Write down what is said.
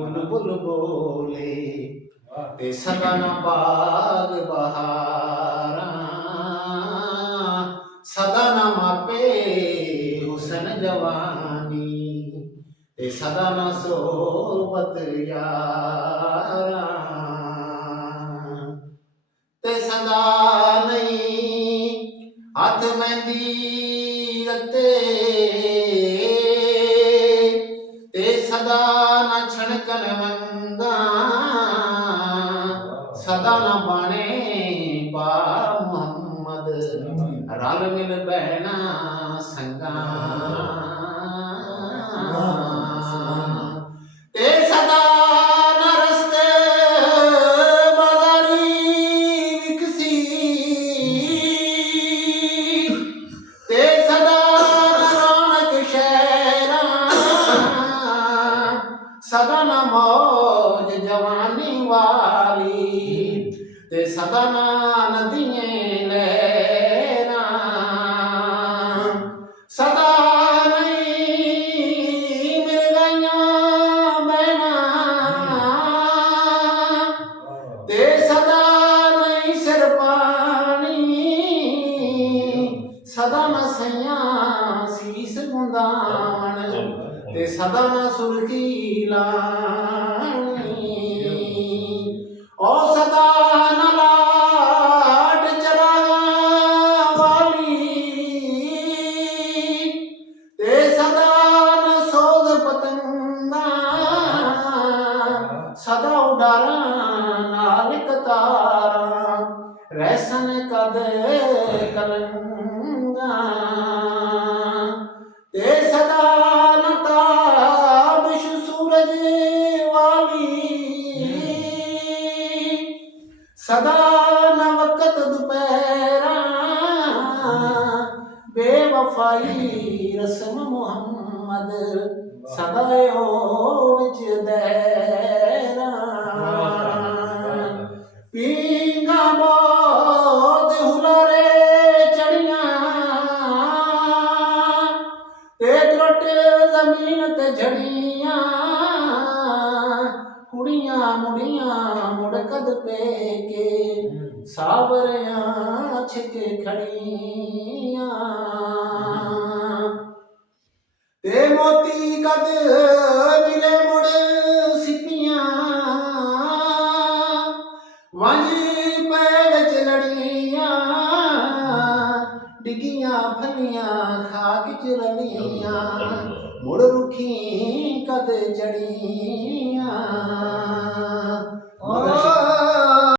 बुलबुल बोले ते सदा ना बाग बहारा सदा ना मापे हुसन जवानी ते सदा ना सोबत यारा ते सदा नहीं हथ मेहंदी रते ते सदा न छणकन वंगा सदा न बाणे बा मुहम्मद रल मिल बहना संगा ते सदा न रस्ते बाजारी विकसी ते सदा न रौनक शहरा सदा न मौज जवानी वाली ते सदा न नदियां लहरा सदा नहीं मिल गईयां बहना ते सदा नहीं सिर पानी सदा न सैयां सीस गुंदावन ते सदा न सुर्खी लानी ओ सदा न लाट चरागा वाली ते सदा न सोग पतंगा सदा उडारा नाल कतारा रहसन कद कलंगा ते सदा न ताबिश सूरज वाली सदा न वक़्त दोपहरा बेवफाई रस्म मुहम्मद सदा ओ विच दैरा पींगा बहुत हुलारे चढ़ियां ते त्रुट जमीन ते झड़ियां कुड़ियां मुड़ियां मुड़ कद पे के सावरियां छिके खड़ियां ते मोती कद मिले मुड़ सिपियां वांझी पैर च लड़ियां डिगियां फलियां खाक च रलियां मुड़ रुखी कद चढ़ियां